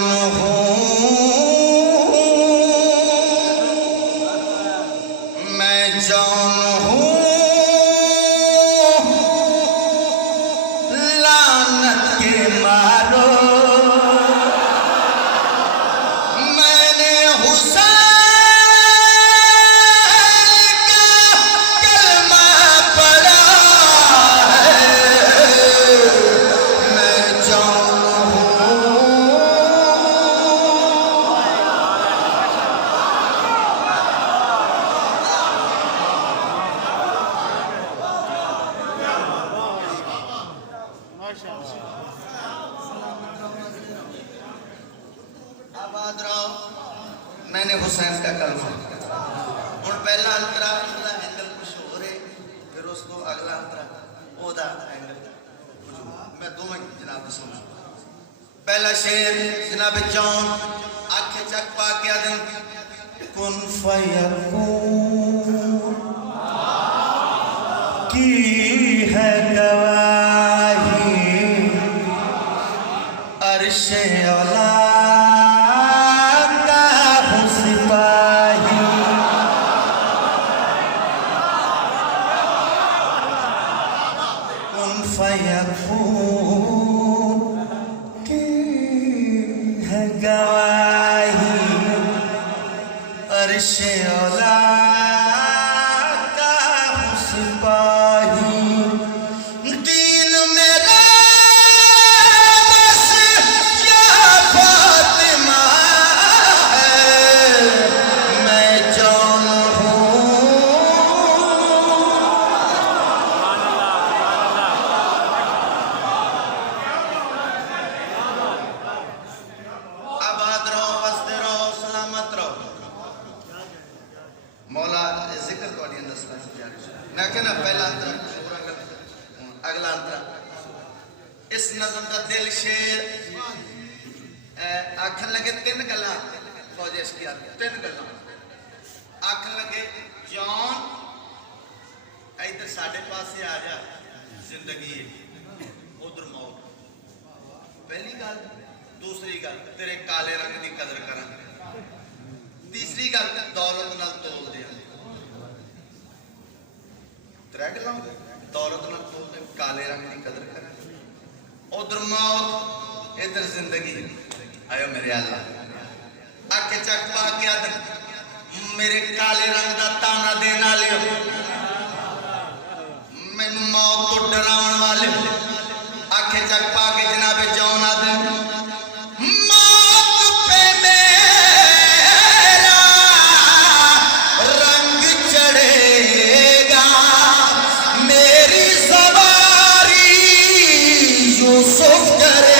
हूँ, मैं जान हूँ, लानत के मारो मैंने हुसैन का कलमा पढ़ा है, मैं जान हूँ। आबाद रहो, मैंने हुसैन का कलमा हूँ। पहला अंतरा उसका एंगल कुछ हो रहे, फिर उसको अगला अंतरा ओदा एंगल कुछ हो। मैं दो मिनट जनाब सुना। पहला शेर जनाब जॉन आंखें चक पा के आदम कुन फयकून की है गवाही अर्शे औला का हूँ सिपाही, कुन फयकून की है गवाही अर्शे औला का हूँ सिपाही। दीन मेरा बस या फातिमा है, मैं जान हूँ। आबाद रहो, वसते रहो, सलामत रहो। मौला जिक्र को मैं कहना पहला अंतरा अगला अंतरा इस नज़म का दिल शेर आखन लगे तीन गल्लां फौजे इश्किया तीन गल्लां आखन लगे जॉन इधर साढ़े पासे आ जा जिंदगी है उधर मौत। पहली गल, दूसरी गल तेरे काले रंग की कदर करा, तीसरी गल दौलत नाल तोल दे। त्रै गल्लां दौलत नाल तोल दे, काले रंग की कदर कर, उधर मौत इधर जिंदगी। आयो मेरे अल्लाह आके चक पा के आदम मेरे काले रंग का ताना देने वाले मैनू मौत तो डरावन वाले आके चक पा के जनाब जॉन आदम मौत पे मेरा रंग चढ़ेगा, मेरी सवारी यूसुफ करे।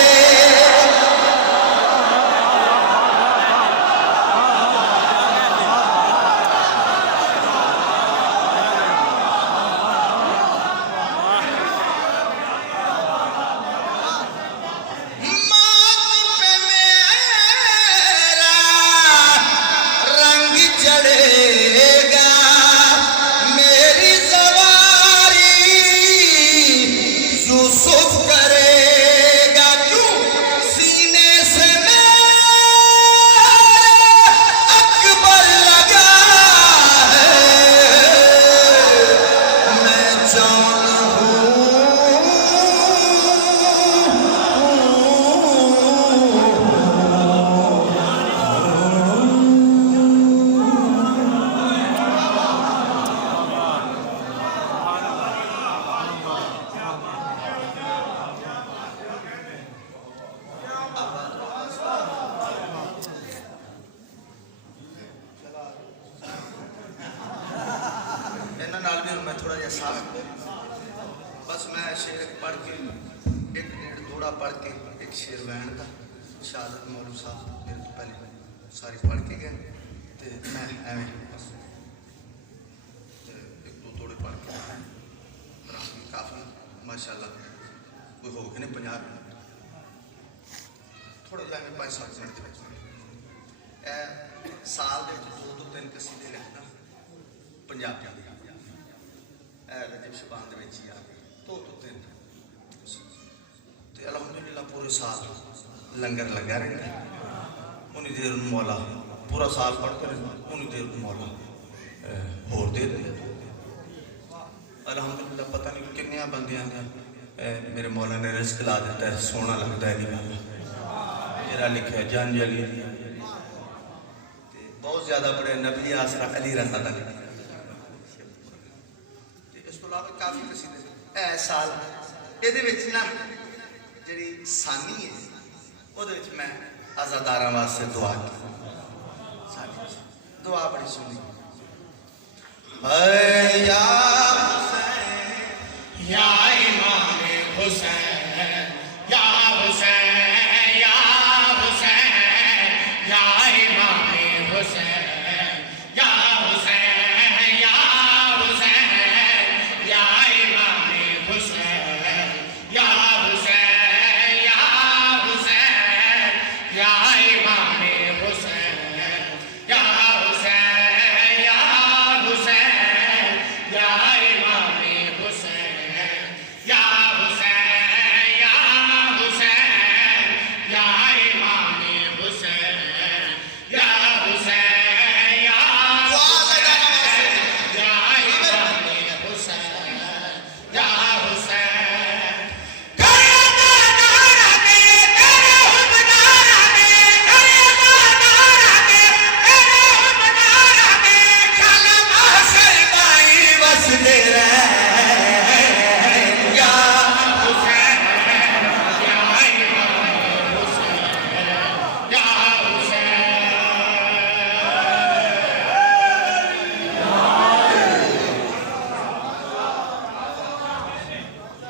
मैं थोड़ा जहा साफ बस मैं शेर पढ़ के एक डेढ़ दौड़ा पढ़ के एक शेर वैन का शहादत मौलू साहब मेरे तो पहले सारी पढ़ के गए तो मैं एवं बस एक दो दौड़े पढ़ के काफ़ी माशाल्लाह कोई हो गए नहीं 50 मिनट थोड़े लैंगे 5-7 मिनट साल के 2 तो 3 कसीदे लिखना पंजाबी रजब शबान दे विच ही आ गए 2 तो 3 ते अल्हम्दुलिल्लाह पूरे साल लंगर लगा रहे उन्नी देर मौला पूरा साल पढ़ते रहे, उन्नी देर मौला होर दे दे। अलहमदुलिल्लाह पता नहीं किन्निया बंदियां मेरे मौला ने रिस्क ला दिता है, सोना लगता है नहीं मेरा लिखा जन जली बहुत ज्यादा बड़े नबी आसरा अली रजा तक। इस तो इलावा काफी कसीदे ए साल ਇਹਦੇ ਵਿੱਚ ना ਜਿਹੜੀ ਸਾਨੀ है ਉਹਦੇ ਵਿੱਚ मैं आजादारा वास्ते दुआ की दुआ बड़ी सुनी या हुसैन या इमाम हुसैन या हुसैन या हुसैन या इमाम हुसैन या हुसैन या हुसैन या इमाम हुसैन या हुसैन या हुसैन या इमाम हुसैन या हुसैन या हुसैन या इमाम हुसैन या हुसैन या हुसैन या इमाम हुसैन या हुसैन या हुसैन या इमाम हुसैन या हुसैन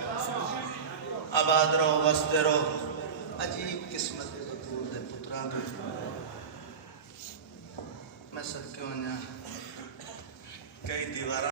आबाद रहो वसते रहो। अजीब किस्मत के बतूल दे पुत्रा मैं सब क्यों कई दीवार